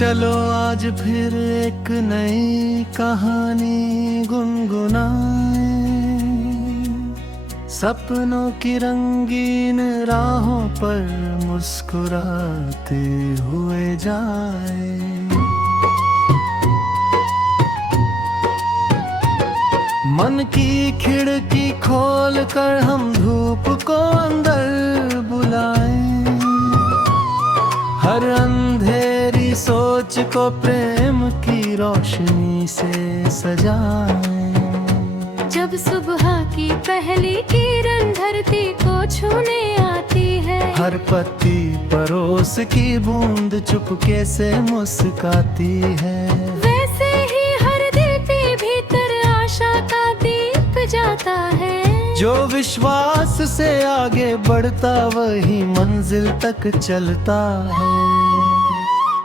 चलो आज फिर एक नई कहानी गुनगुनाए, सपनों की रंगीन राहों पर मुस्कुराते हुए जाए। मन की खिड़की खोल कर हम धूप को अंदर बुलाएं, हर अंधेरी सोच को प्रेम की रोशनी से सजाएं। जब सुबह की पहली किरण धरती को छूने आती है, हर पत्ती परोस की बूंद चुपके से मुस्काती है। वैसे ही हर दिल के भीतर आशा का दीप जाता है। जो विश्वास से आगे बढ़ता वही मंजिल तक चलता है।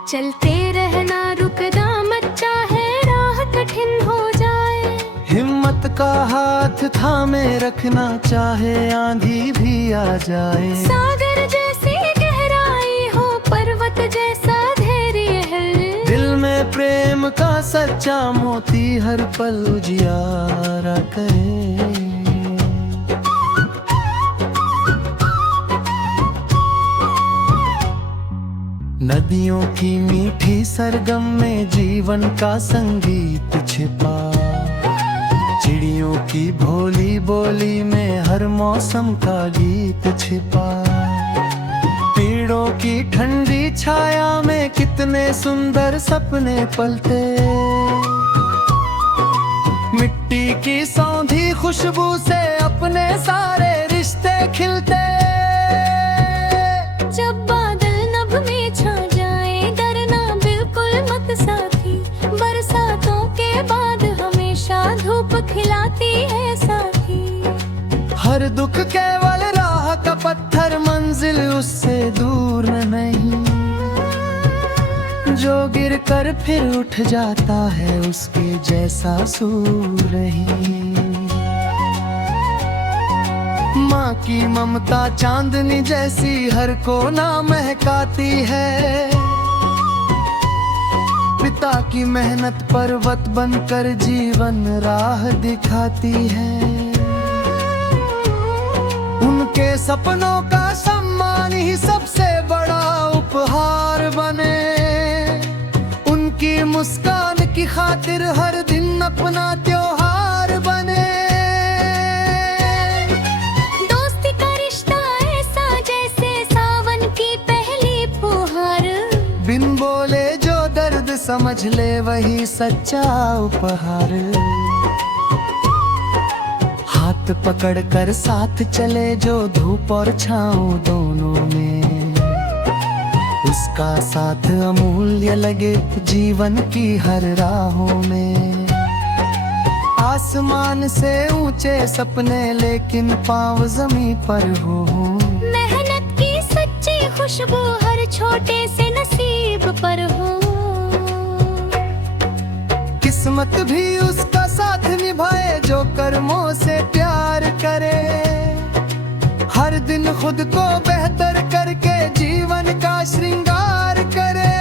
चलते रहना रुकना मत, चाहे राह कठिन हो जाए। हिम्मत का हाथ थामे रखना, चाहे आंधी भी आ जाए। सागर जैसी गहराई हो, पर्वत जैसा धैर्य है। दिल में प्रेम का सच्चा मोती हर पल उजियारा करे। नदियों की मीठी सरगम में जीवन का संगीत छिपा, चिड़ियों की भोली बोली में हर मौसम का गीत छिपा। पेड़ों की ठंडी छाया में कितने सुंदर सपने पलते, मिट्टी की सौंधी खुशबू से अपने सारे रिश्ते खिलते। जब बादल नभ में छा जाए, डरना बिल्कुल मत साथी। बरसातों के बाद हमेशा धूप खिलाती है साथी। हर दुख केवल राह का पत्थर, मंजिल उससे दूर नहीं। जो गिर कर फिर उठ जाता है उसके जैसा सूर नहीं। माँ की ममता चांदनी जैसी हर कोना महकाती है। पिता की मेहनत पर्वत बनकर जीवन राह दिखाती है। उनके सपनों का सम्मान ही सबसे बड़ा उपहार बने। उनकी मुस्कान की खातिर हर दिन अपना त्योहार बने। दोस्ती का रिश्ता ऐसा जैसे सावन की पहली फुहार, बिन बोले जो दर्द समझ ले वही सच्चा उपहार। हाथ पकड़ कर साथ चले जो धूप और छाँव दोनों में, उसका साथ अमूल्य लगे जीवन की हर राहों में। आसमान से ऊंचे सपने लेकिन पाँव ज़मीं पर हो। मेहनत की सच्ची खुशबू हर छोटे से नसीब पर हो। किस्मत भी उसका साथ निभाए जो कर्मों से प्यार करे। हर दिन खुद को बेहतर करके जीवन का श्रृंगार करे।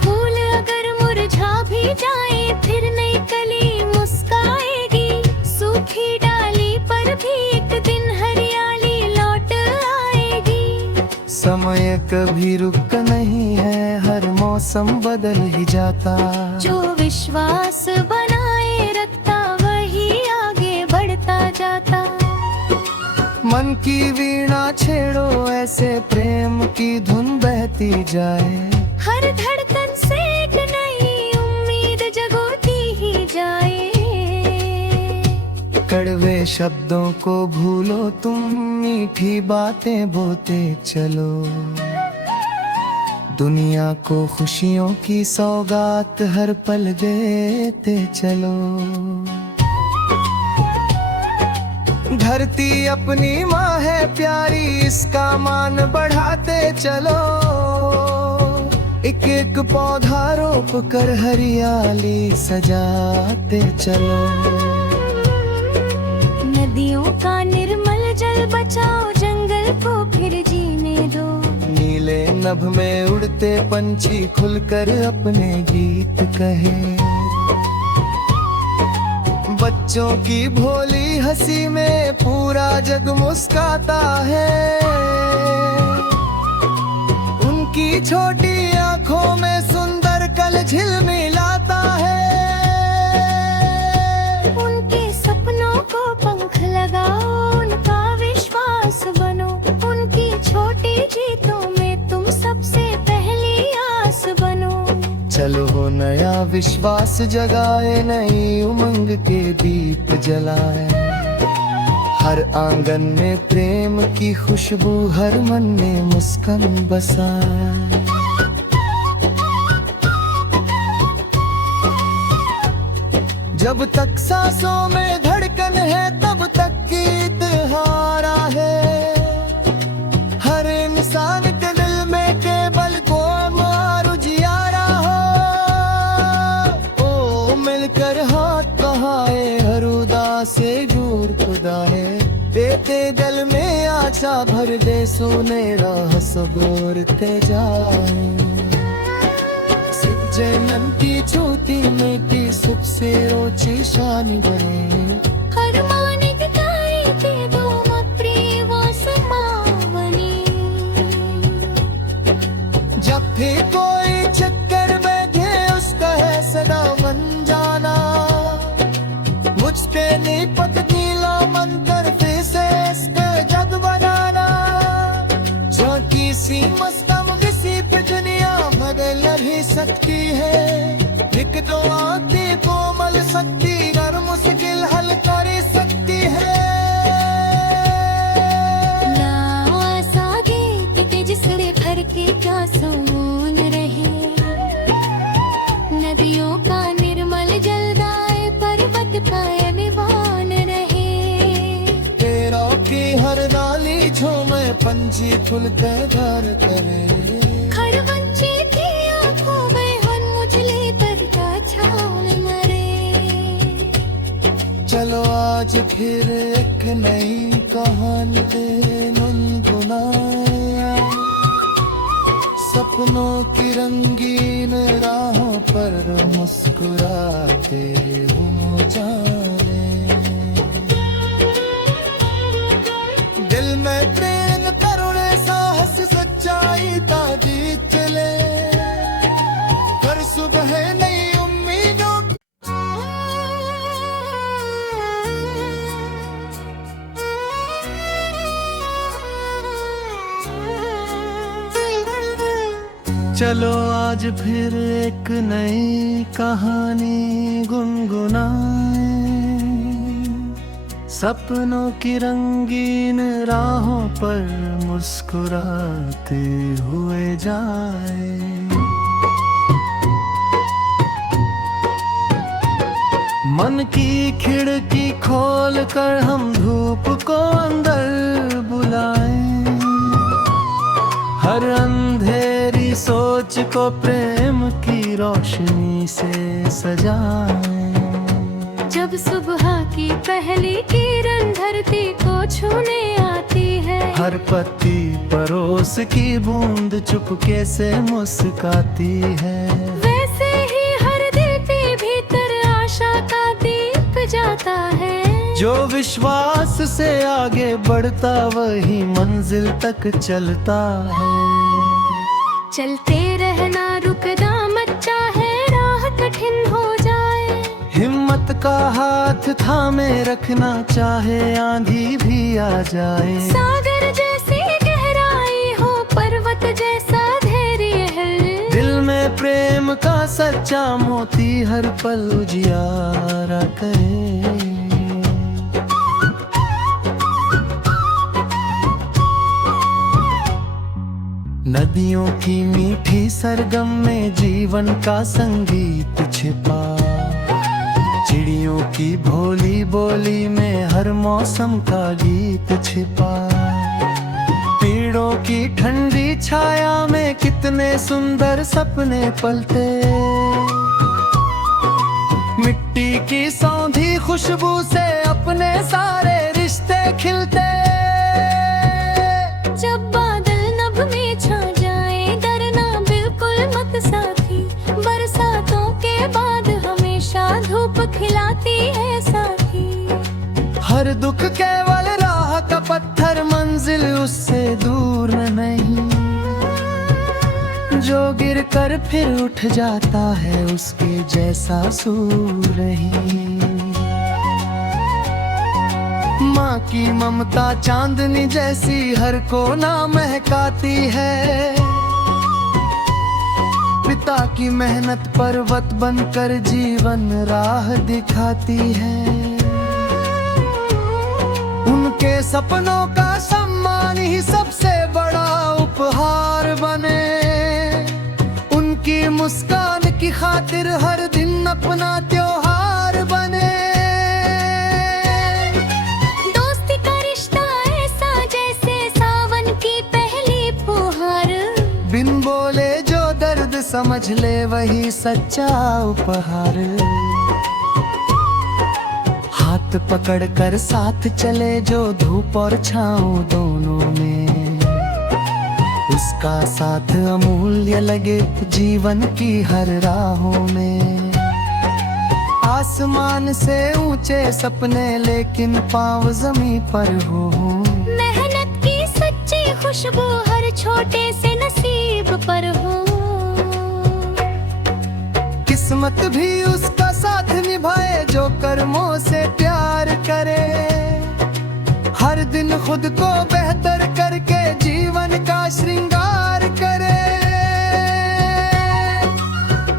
फूल अगर मुरझा भी जाए फिर नई कली मुस्काएगी। सूखी डाली पर भी एक दिन हरियाली लौट आएगी। समय कभी रुक नहीं है, हर मौसम बदल ही जाता। जो विश्वास बनाए रखता वही आगे बढ़ता जाता। मन की वीणा छेड़ो ऐसे प्रेम की धुन बहती जाए। हर धड़कन से एक नई उम्मीद जगोती ही जाए। कड़वे शब्दों को भूलो तुम, मीठी बातें बोते चलो। दुनिया को खुशियों की सौगात हर पल देते चलो। धरती अपनी माँ है प्यारी, इसका मान बढ़ाते चलो। एक एक पौधा रोप कर हरियाली सजाते चलो। नदियों का निर्मल जल बचाओ, जंगल को फिर जीने दो। नीले नभ में उड़ते पंछी खुलकर अपने गीत कहे। बच्चों की भोली हंसी में पूरा जग मुस्काता है। उनकी छोटी आंखों में सुंदर कल झिलमिलाता है। उनके सपनों को पंख लगाओ, उनका विश्वास बनो। उनकी छोटी जीतों में तुम सबसे पहली आस बनो। चलो हो नया विश्वास जगाए, नई उमंग के दीप जलाए। हर आंगन में प्रेम की खुशबू, हर मन में मुस्कान बसाए। जब तक सांसों में धड़कन है तब तक गीत हारा है। हर इंसान के दिल में केवल कोई उजियारा हो। ओ मिलकर हाथ बहाए, हर उदास से दूर खुदा है। देते दिल में आशा भर दे, सुनेरा सगोरते जाए। जन्म की छोटी मीठी सुख से रोची शानी बने। हर मानिक ताई के दो प्रिय वो समावनी। जब भी कोई चक्कर में घे उसका है सदा मन जाना। मुझके नीपत नीला मन कर फिर से इसका जग बनाना। झांकी सी मस्तम किसी पे दुनिया बदल भी सकती है। एक दो आंखें कोमल शक्ति हर मुश्किल हल कर सकती है। लाओ ऐसा गीत के जिससे भर के क्या सुकून रहे। नदियों का निर्मल जलदाए, पर्वत का अलिवान रहे। तेरा की हर डाली झूमे, पंछी खुल के घर करे। खरवंचे की आंखों में हन मुझले तरता छाव मरे। चलो आज फिर एक नई कहानी गुनगुनाए। सपनों की रंगीन राहों पर मुस्कुराते हो जाने। दिल में प्रेम करुणे साहस सच्चाई ताजी चले। हर सुबह नई उम्मीदों चलो आज फिर एक नई कहानी गुनगुनाए। सपनों की रंगीन राहों पर मुस्कुराते हुए जाए। मन की खिड़की खोल कर हम धूप को अंदर बुलाएं। हर अंधेरी सोच को प्रेम की रोशनी से सजाएं। जब सुबह की पहली किरण धरती को छूने आती है। हर पत्ती परोस की बूंद चुपके से मुस्काती है। वैसे ही हर दिल के भीतर आशा का दीप जाता है। जो विश्वास से आगे बढ़ता वही मंजिल तक चलता है। चलते रहना रुकना मत, चाहे राह कठिन हो जाए। हिम्मत का हाथ थामे रखना, चाहे आंधी भी आ जाए। सागर जैसी गहराई हो, पर्वत जैसा धैर्य है। दिल में प्रेम का सच्चा मोती हर पल उजियारा करे। नदियों की मीठी सरगम में जीवन का संगीत छिपा। चिड़ियों की भोली बोली में हर मौसम का गीत छिपा। पेड़ों की ठंडी छाया में कितने सुंदर सपने पलते। मिट्टी की सौंधी खुशबू से अपने सारे रिश्ते खिलते। जब बादल नभ में छा जाए, खिलाती है साथी। हर दुख केवल राह का पत्थर, मंजिल उससे दूर नहीं। जो गिर कर फिर उठ जाता है, उसके जैसा सूर नहीं। माँ की ममता चांदनी जैसी हर कोना महकाती है। पिता की मेहनत पर्वत बनकर जीवन राह दिखाती है। उनके सपनों का सम्मान ही सबसे बड़ा उपहार बने। उनकी मुस्कान की खातिर हर दिन अपना त्योहार बने। दोस्ती का रिश्ता ऐसा जैसे सावन की पहली फुहार। बिन बोले जो दर्द समझ ले, वही सच्चा उपहार। हाथ पकड़ कर साथ चले जो धूप और छाँव दोनों में। उसका साथ अमूल्य लगे जीवन की हर राहों में। आसमान से ऊंचे सपने लेकिन पाँव ज़मीं पर हो। मेहनत की सच्ची खुशबू हर छोटे से नसीब पर हो। किस्मत भी उसका साथ निभाए जो कर्मों से प्यार करे। हर दिन खुद को बेहतर करके जीवन का श्रृंगार करे।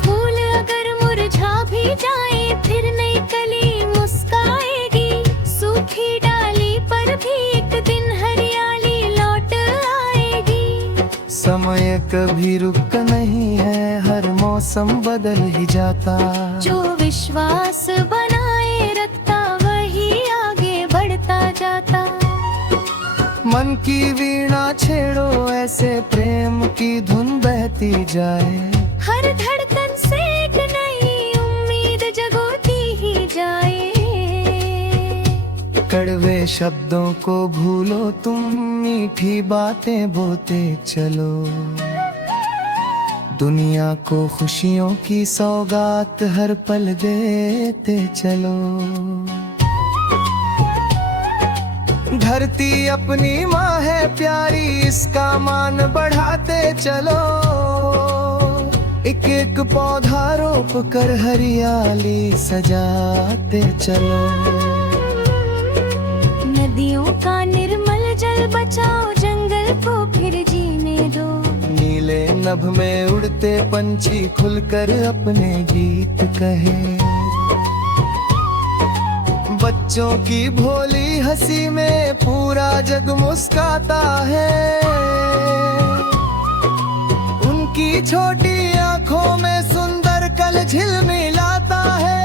फूल अगर मुरझा भी जाए, फिर नई कली मुस्काएगी। सूखी डाली पर भी एक दिन हरियाली लौट आएगी। समय कभी रुक नहीं है, हर मौसम बदल ही जाता। जो विश्वास बनाए रखता, वही आगे बढ़ता जाता। मन की वीणा छेड़ो ऐसे प्रेम की धुन बहती जाए। हर धड़कन से एक नई उम्मीद जगोती ही जाए। कड़वे शब्दों को भूलो तुम, मीठी बातें बोते चलो। दुनिया को खुशियों की सौगात हर पल देते चलो। धरती अपनी माँ है प्यारी, इसका मान बढ़ाते चलो। एक एक पौधा रोप कर हरियाली सजाते चलो। नदियों का निर्मल जल बचाओ, जंगल को फिर जीने दो। नीले नभ में उड़ते पंछी खुलकर अपने गीत कहे। बच्चों की भोली हंसी में पूरा जग मुस्काता है। उनकी छोटी आंखों में सुंदर कल झिलमिलाता है।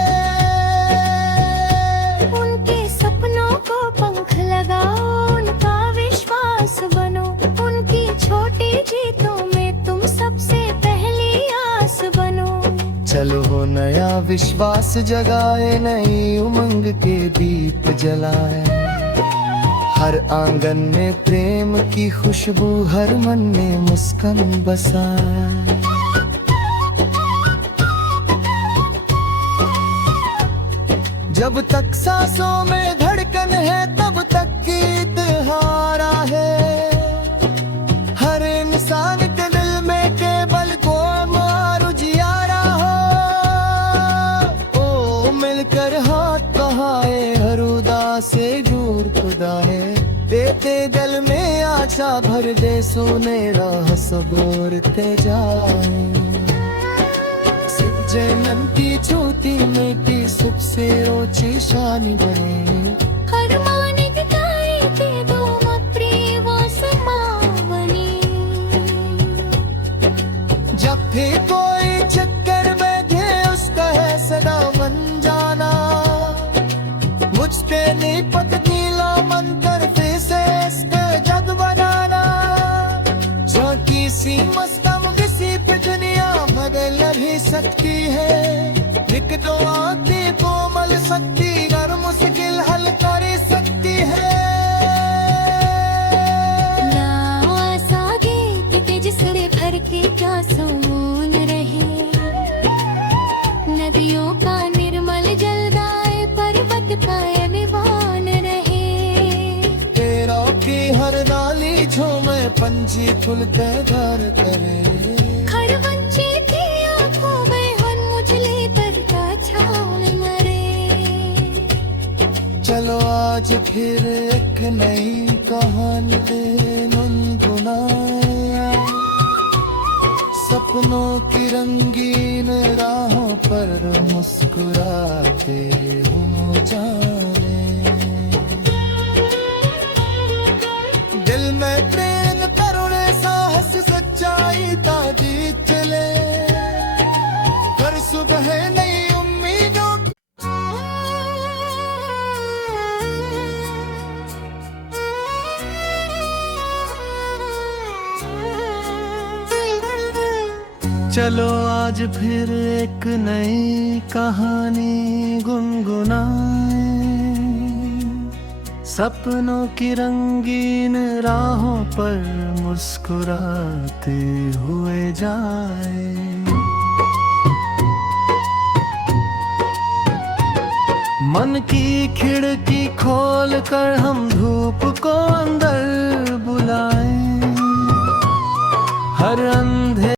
उनके सपनों को पंख लगाओ, उनका विश्वास बनो। उनकी छोटी जीतों में तुम सबसे पहली आस बनो। चलो हो नया विश्वास जगाए, नई उमंग के दीप जलाए। हर आंगन में प्रेम की खुशबू, हर मन में मुस्कान बसाए। जब तक सांसों में धड़कन है, तब तक गीत हारा है। हर इंसान के दिल में केवल को मारू जियारा हो। ओ मिलकर हाथ बहाए, हर उदासे दूर खुदा है। देते दिल में आशा भर दे, सुनेरा सगोरते जाए। जन्म की छोटी मीठी सुख से ओछी शानी बने। हर माने दिखाई के दो प्रिय वो समावनी। जब भी कोई चक्कर में घे, उसका है सदा मन जाना। मुझ पे नीपत नीला मंत्र, फिर से इसके जग बनाना। झांकी सी मस्तम किसी पे दुनिया बदल भी सकती है। एक दो आंखें कोमल शक्ति, हर मुश्किल हल कर सकती है। जिससे भर के क्या सुकून रहे। नदियों का निर्मल जल पंछी खुल के घर करे खरवंची की आंखों में हन मुझले पर का छाव मरे चलो आज फिर एक नई कहानी गुनगुनाए सपनों की रंगीन राहों पर मुस्कुराते हो जाने दिल में प्रेम करुणे साहस सच्चाई ताजी चले हर सुबह नई उम्मीदों चलो आज फिर एक नई कहानी गुनगुनाए सपनों की रंगीन राहों पर मुस्कुराते हुए जाए मन की खिड़की खोल कर हम धूप को अंदर बुलाएं हर अंधे